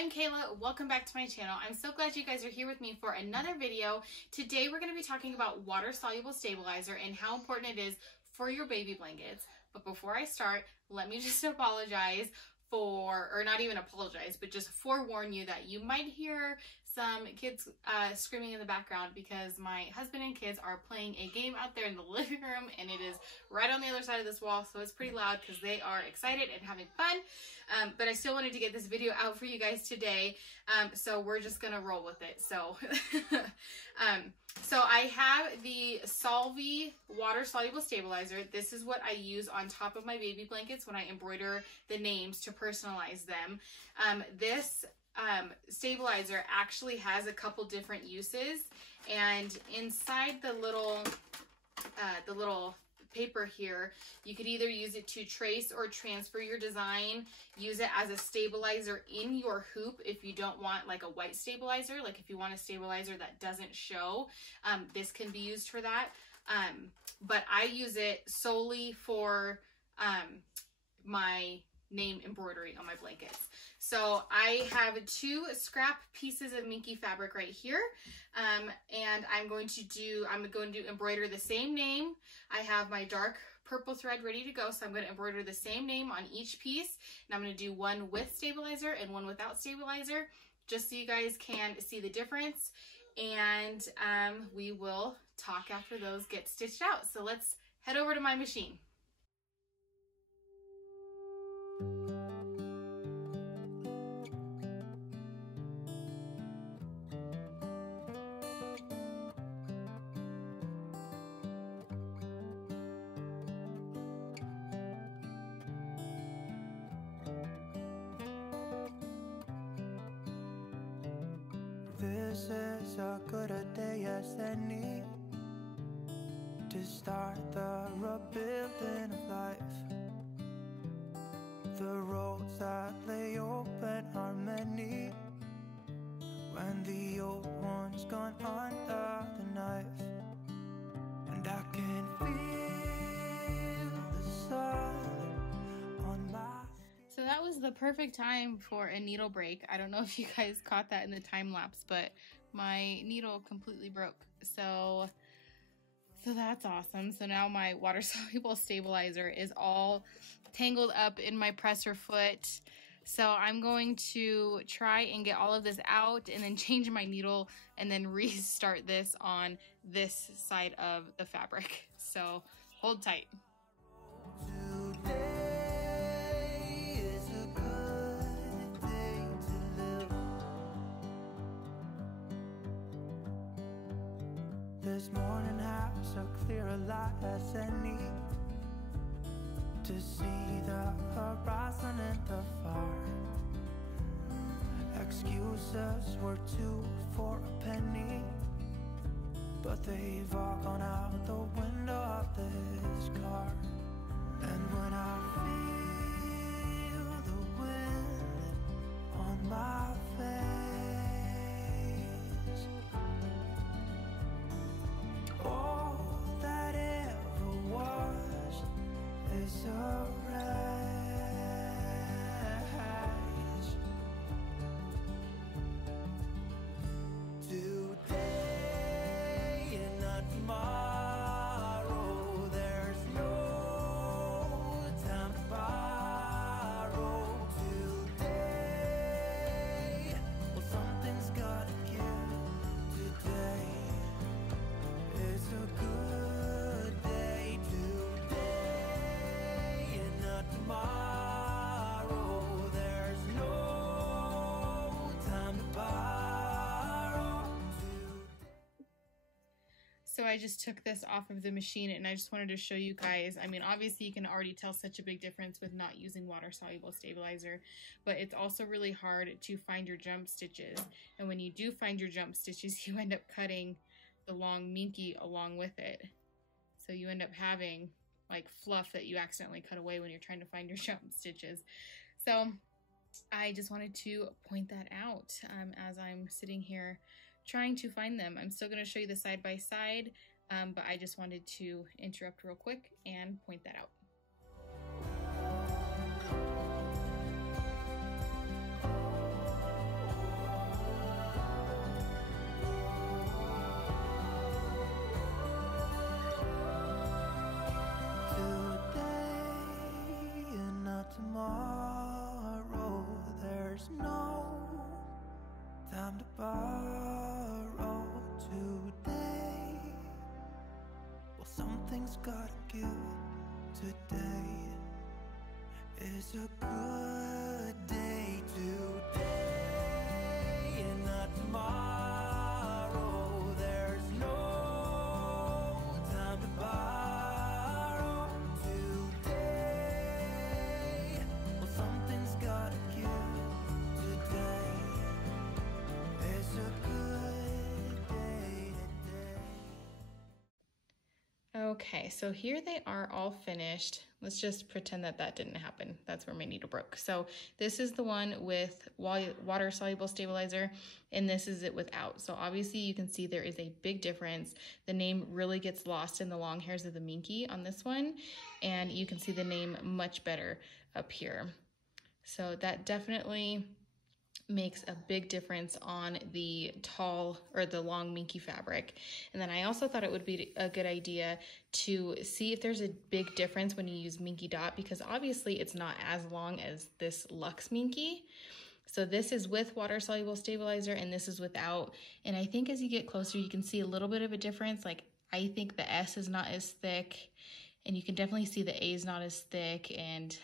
I'm Kayla. Welcome back to my channel. I'm so glad you guys are here with me for another video. Today we're going to be talking about water soluble stabilizer and how important it is for your baby blankets. But before I start, let me just apologize or not even apologize, but just forewarn you that you might hear some kids screaming in the background because my husband and kids are playing a game out there in the living room, and it is right on the other side of this wall, so it's pretty loud because they are excited and having fun. But I still wanted to get this video out for you guys today, so we're just gonna roll with it. So so I have the Solvi water soluble stabilizer. This is what I use on top of my baby blankets when I embroider the names to personalize them. This stabilizer actually has a couple different uses, and inside the little paper here, you could either use it to trace or transfer your design, use it as a stabilizer in your hoop if you don't want like a white stabilizer, like if you want a stabilizer that doesn't show, this can be used for that. But I use it solely for my name embroidery on my blankets. So I have two scrap pieces of Minky fabric right here, and I'm going to embroider the same name. I have my dark purple thread ready to go, so I'm going to embroider the same name on each piece, and I'm going to do one with stabilizer and one without stabilizer, just so you guys can see the difference. And we will talk after those get stitched out. So let's head over to my machine. This is a good a day as any to start the rebuilding of life. The roads that lay open are many when the old one's gone under the knife. And I can feel the sun on my... So that was the perfect time for a needle break. I don't know if you guys caught that in the time lapse, but my needle completely broke. So that's awesome. So now my water soluble stabilizer is all tangled up in my presser foot. So I'm going to try and get all of this out and then change my needle and then restart this on this side of the fabric. So hold tight. This morning has a clearer light as any to see the horizon and the far. Excuses were 2 for a penny, but they've all gone out the window of this car. And when I feel the wind on my face, all that ever was is a rise. Today and not tomorrow, there's no time to borrow. Today, well, something's gotta give. Today it's a good day. Today and not tomorrow, there's no time to borrow. So I just took this off of the machine, and I just wanted to show you guys. I mean, obviously you can already tell such a big difference with not using water soluble stabilizer, but it's also really hard to find your jump stitches. And when you do find your jump stitches, you end up cutting the long Minky along with it. So you end up having like fluff that you accidentally cut away when you're trying to find your jump stitches. So I just wanted to point that out as I'm sitting here trying to find them. I'm still going to show you the side by side, but I just wanted to interrupt real quick and point that out. something's gotta give. Today is a good day. Today and not tomorrow. There's no time to borrow. Today, well, something's gotta give. Today is a good day. Today. Okay, so here they are all finished. Let's just pretend that that didn't happen. That's where my needle broke. So this is the one with Water Soluble Stabilizer, and this is it without. So obviously you can see there is a big difference. The name really gets lost in the long hairs of the Minky on this one, and you can see the name much better up here. So that definitely makes a big difference on the tall or the long Minky fabric. And then I also thought it would be a good idea to see if there's a big difference when you use Minky Dot, because obviously it's not as long as this Luxe Minky. So this is with Water Soluble Stabilizer and this is without. And I think as you get closer, you can see a little bit of a difference. Like I think the S is not as thick, and you can definitely see the A is not as thick. And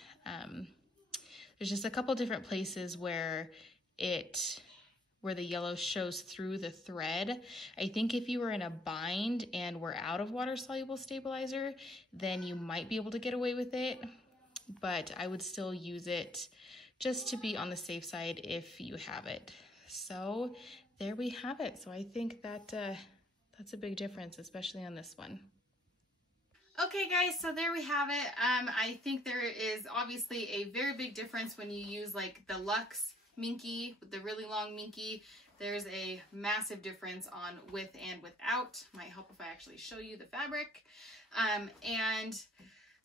there's just a couple different places where the yellow shows through the thread. I think if you were in a bind and were out of Water Soluble Stabilizer, then you might be able to get away with it, but I would still use it just to be on the safe side if you have it. So there we have it. So I think that that's a big difference, especially on this one. Okay guys, so there we have it. I think there is obviously a very big difference when you use like the Luxe Minky with the really long Minky. There's a massive difference on with and without. Might help if I actually show you the fabric. And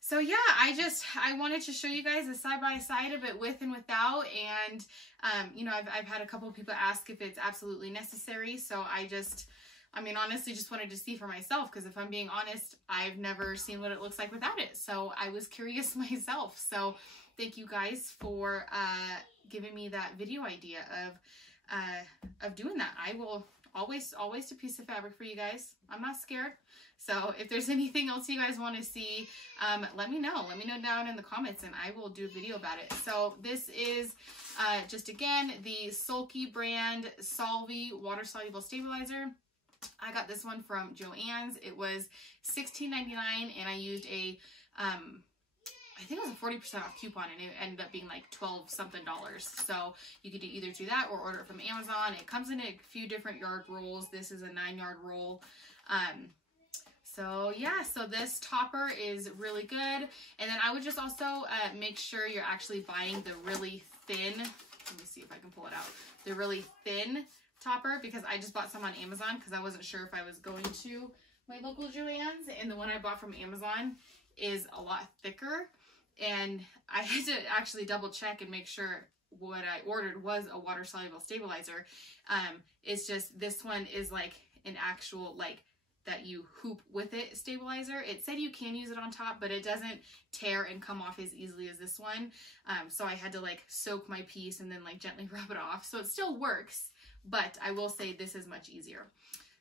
so yeah, I wanted to show you guys a side-by-side of it with and without. And you know, I've had a couple of people ask if it's absolutely necessary. So I mean, honestly, just wanted to see for myself, because if I'm being honest, I've never seen what it looks like without it. So I was curious myself. So thank you guys for giving me that video idea of doing that. I will always do a piece of fabric for you guys. I'm not scared. So if there's anything else you guys want to see, let me know. Let me know down in the comments and I will do a video about it. So this is just again the Sulky brand Solvy Water Soluble Stabilizer. I got this one from Joann's. It was $16.99 and I used a I think it was a 40% off coupon, and it ended up being like $12 something. So you could either do that or order it from Amazon. It comes in a few different yard rolls. This is a 9-yard roll. So yeah, so this topper is really good. And then I would just also make sure you're actually buying the really thin, let me see if I can pull it out, the really thin topper, because I just bought some on Amazon because I wasn't sure if I was going to my local Joann's, and the one I bought from Amazon is a lot thicker. And I had to actually double check and make sure what I ordered was a water soluble stabilizer. It's just this one is like an actual like that you hoop with it stabilizer. It said you can use it on top, but it doesn't tear and come off as easily as this one. So I had to like soak my piece and then like gently rub it off. So it still works, but I will say this is much easier.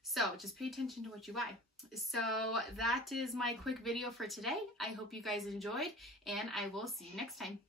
So just pay attention to what you buy. So that is my quick video for today. I hope you guys enjoyed, and I will see you next time.